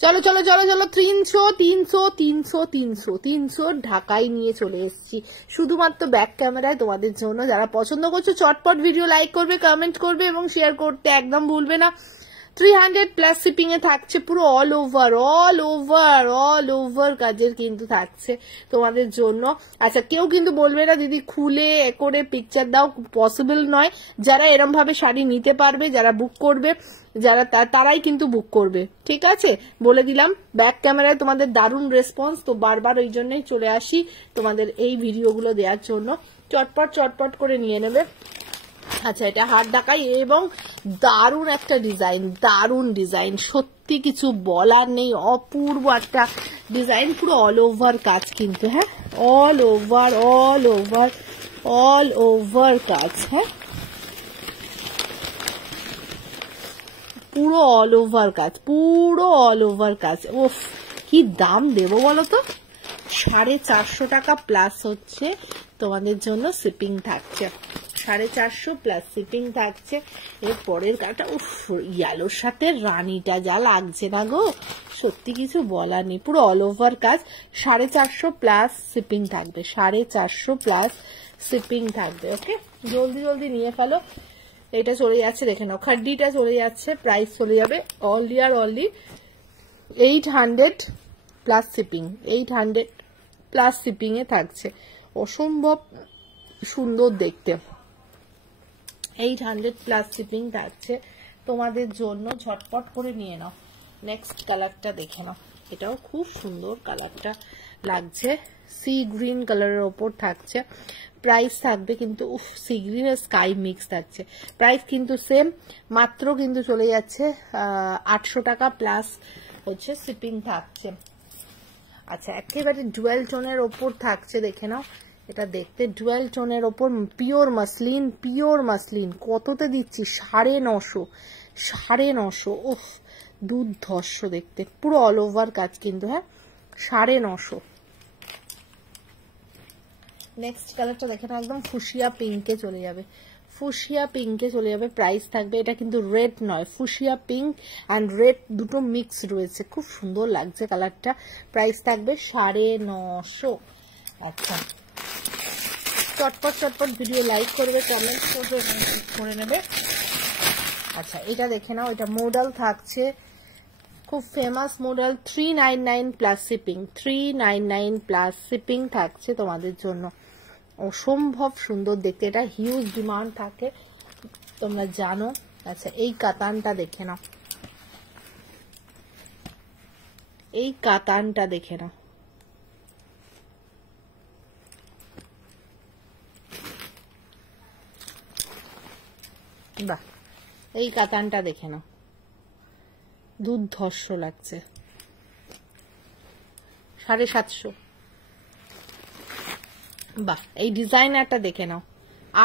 চলো চলো চলো চলো 300 300 300 300 300 ঢাকায় নিয়ে চলে এসেছি শুধুমাত্র ব্যাক ক্যামেরায় তোমাদের জন্য। যারা পছন্দ করছো চটপট ভিডিও লাইক করবে, কমেন্ট করবে এবং শেয়ার করতে একদম ভুলবে না। 300 প্লাস শিপিং এ থাকছে, পুরো অল ওভার কাজের কিন্তু থাকছে তোমাদের জন্য। আচ্ছা, কেউ কিন্তু বলবে না দিদি খুলে করে পিকচার দাও, পসিবল নয়। যারা এরম ভাবে শাড়ি নিতে পারবে, যারা বুক করবে, যারা তারাই কিন্তু বুক করবে, ঠিক আছে? বলে দিলাম, ব্যাক ক্যামেরায় তোমাদের দারুণ রেসপন্স, তো বারবার ওই জন্যই চলে আসি তোমাদের এই ভিডিওগুলো দেওয়ার জন্য। চটপট করে নিয়ে নেবে। আচ্ছা, এটা হাত ঢাকাই এবং দারুণ একটা ডিজাইন, সত্যি কিছু বলার নেই, অপূর্ব একটা ডিজাইন, পুরো অল ওভার কাজ কিন্তু, হ্যাঁ, অল ওভার কাজ, হ্যাঁ, পুরো অল ওভার কাজ। ওফ, কি দাম দেবো বলো তো? 450 টাকা প্লাস হচ্ছে তোমাদের জন্য শিপিং থাকছে, 450 প্লাস শিপিং থাকছে। এর পরের কাটা, উফ, ইয়েলোর সাথে রানীটা যা লাগছে না গো, সত্যি কিছু বলার নেই, পুরো অল ওভার কাজ। 450 প্লাস শিপিং থাকবে, 450 প্লাস শিপিং থাকবে। ওকে, জলদি নিয়ে ফেলো। এটা চলে যাচ্ছে, দেখে নাও, খাড্ডিটা চলে যাচ্ছে, প্রাইস চলে যাবে only 800 plus shipping, 800 plus shipping এ থাকছে, অসম্ভব সুন্দর দেখতে। 800 প্লাস শিপিং থাকছে তোমাদের জন্য, ঝটপট করে নিয়ে নাও। নেক্সট কালারটা দেখে নাও, এটাও খুব সুন্দর কালারটা লাগছে, সি গ্রিন কালারের ওপর থাকছে। প্রাইস থাকবে কিন্তু, সি গ্রিন আর স্কাই মিক্স থাকছে, প্রাইস কিন্তু সেম, মাত্র কিন্তু চলে যাচ্ছে 800 টাকা প্লাস হচ্ছে শিপিং থাকছে। আচ্ছা, একেবারে ডুয়েল টোনের ওপর থাকছে, দেখে নাও, এটা দেখতে ডুয়েল টোনের ওপর, পিওর মাসলিন। কততে দিচ্ছি? 950, উফ, দুর্ধর্ষ দেখতে, পুরো অল ওভার কাজ কিন্তু, হ্যাঁ, 950। নেক্সট কালারটা দেখে নাও, একদম ফুশিয়া পিঙ্কে চলে যাবে, প্রাইস থাকবে, এটা কিন্তু রেড নয়, ফুশিয়া পিঙ্ক অ্যান্ড রেড দুটো মিক্স রয়েছে, খুব সুন্দর লাগছে কালারটা। প্রাইস থাকবে 950। আচ্ছা, চটপট ভিডিও লাইক করবে, কমেন্ট করে নেবে। আচ্ছা, এটা দেখে নাও, এটা মডেল থাকছে, খুব famous model, 399 plus shipping, 399 plus shipping থাকছে তোমাদের জন্য, অসম্ভব সুন্দর দেখতে, এটা হিউজ ডিমান্ড থাকে, তোমরা জানো। আচ্ছা, এই কাতানটা দেখে নাও, বাহ, এই কাতানটা দেখে নাও, দুর্ধর্ষ লাগছে, 750। বাহ, এই ডিজাইনারটা দেখে নাও,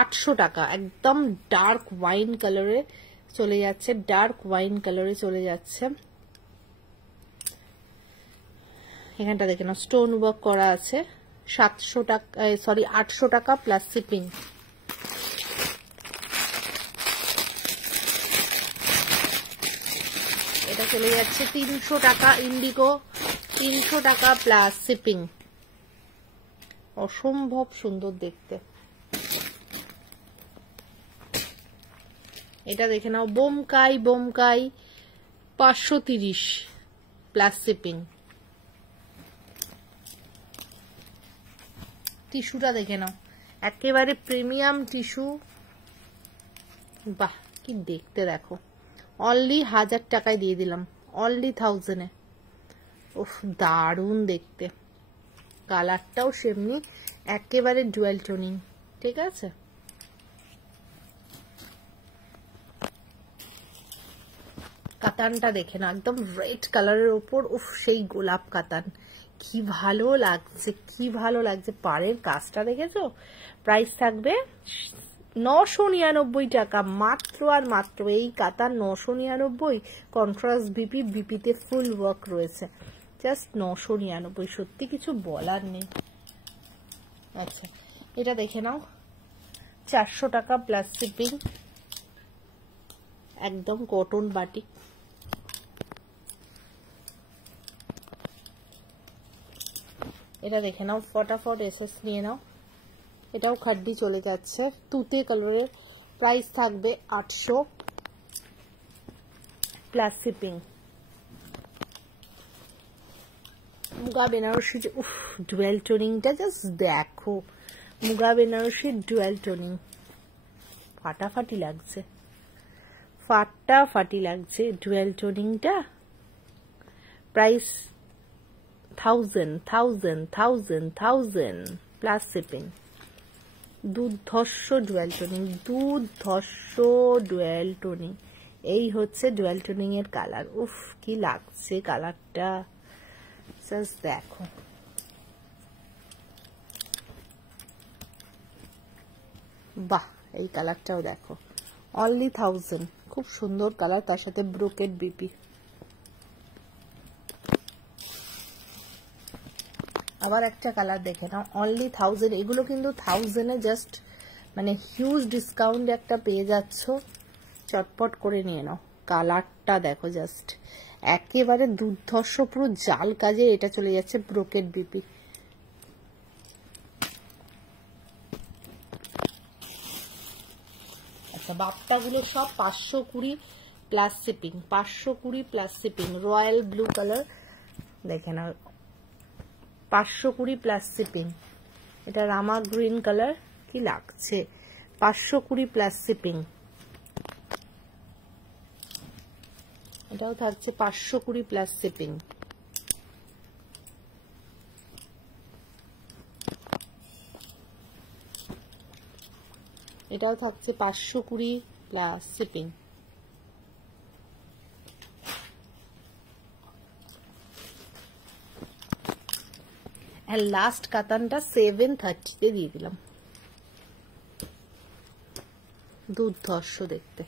800 টাকা, একদম ডার্ক ওয়াইন কালারে চলে যাচ্ছে, এখানটা দেখে নাও, স্টোন ওয়ার্ক করা আছে, 800 টাকা প্লাস শিপিং। এটা চলে যাচ্ছে 300 টাকা, ইন্ডিগো, 300 টাকা প্লাস শিপিং, অসম্ভব সুন্দর দেখতে। এটা দেখে নাও, বোমকাই 530 প্লাস শিপিং। টিস্যুটা দেখে নাও, একেবারে প্রিমিয়াম টিস্যু, বাহ, কি দেখতে দেখো, অনলি 1000 টাকায় দিয়ে দিলাম, অনলি 1000-এ। উফ, দারুণ দেখতে, কালারটাও সেমনি, একেবারে ডুয়েল টোনিং, ঠিক আছে? কাতানটা দেখে না, একদম রেড কালারের উপর, উফ, সেই গোলাপ কাতান, কি ভালো লাগছে, পাড়ের কাজটা দেখেছো? প্রাইস থাকবে 999 টাকা, মাত্র আর মাত্র, এই কাতান 999, কন্ট্রাস্ট বিপিতে ফুল ওয়ার্ক রয়েছে, জাস্ট 999, সত্যি কিছু বলার নেই। আচ্ছা, এটা দেখে নাও, 400 টাকা প্লাস শিপিং, একদম কটন বাটিক, এটা দেখে নাও, ফটাফট এসএস নিয়ে নাও। এটাও খাড্ডি চলে যাচ্ছে, তুতে কালারের। প্রাইস থাকবে 800 প্লাস শিপিং। মুগা বেনারসি, উফ ডুয়েল টোনিংটা জাস্ট দেখো, মুগা বেনারসির ডুয়েল টোনিং ফাটাফাটি লাগছে, ফাটাফাটি লাগছে ডুয়েল টোনিংটা। Price 1000 plus shipping. দুর্ধর্ষ ডুয়েল টোনিং, দুর্ধর্ষ ডুয়েল টোনিং। এই হচ্ছে ডুয়েল টোনিং এর কালার। উফ কি লাগছে কালারটা, জাস্ট দেখো। বাহ, এই কালারটাও দেখো, অনলি 1000। খুব সুন্দর কালার, তার সাথে ব্রোকেড বিপি। আবার একটা কালার দেখে নাও, অনলি 1000। এগুলো কিন্তু 1000-এ জাস্ট মানে হিউজ ডিসকাউন্ট একটা পেয়ে যাচ্ছ, চটপট করে নিয়ে নাও। কালারটা দেখো জাস্ট একেবারে দুর্ধর্ষ, পুরো জাল কাজে এটা চলে যাচ্ছে ব্রোকেড বিপি। আচ্ছা, বাপ্তাগুলো সব 520 plus shipping, 520 plus shipping. Royal blue colour দেখে নাও, 520 প্লাস শিপিং। এটা রামা গ্রিন কালার, কি লাগছে, 520 প্লাস শিপিং। এটাও থাকছে 520 প্লাস শিপিং। এটাও থাকছে 520 প্লাস শিপিং। আর লাস্ট কাতানটা 730-তে দিয়ে দিলাম। দুর্ধর্ষ দেখতে।